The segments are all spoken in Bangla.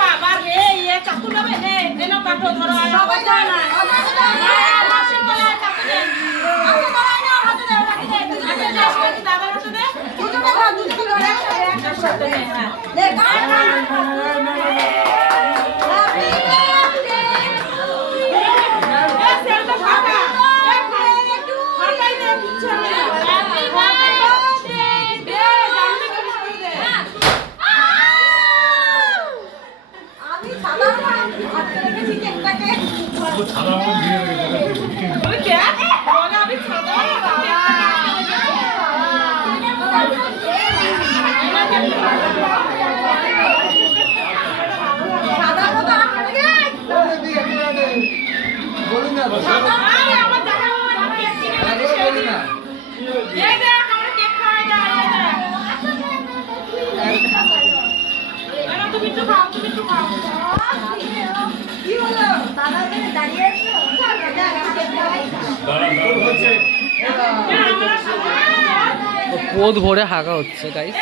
বাবা রে ইয়ে চাকু নেবে নে এনো কাটো ধরো সবাই যায় না মাসির বলে চাকু দে হাতে ধরাই না হাতে দে দাদা হাতে দে দুটো একসাথে নে হ্যাঁ লে পোদ ভরে হাগা হচ্ছে গাইস।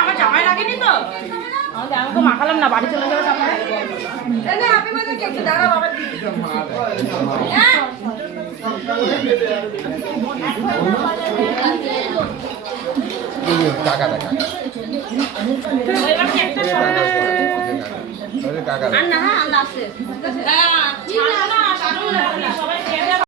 আমার জামাই লাগেনি তো আমাকে মাখালাম না বাড়ি চলে যাবে টাকা টাকা সবাই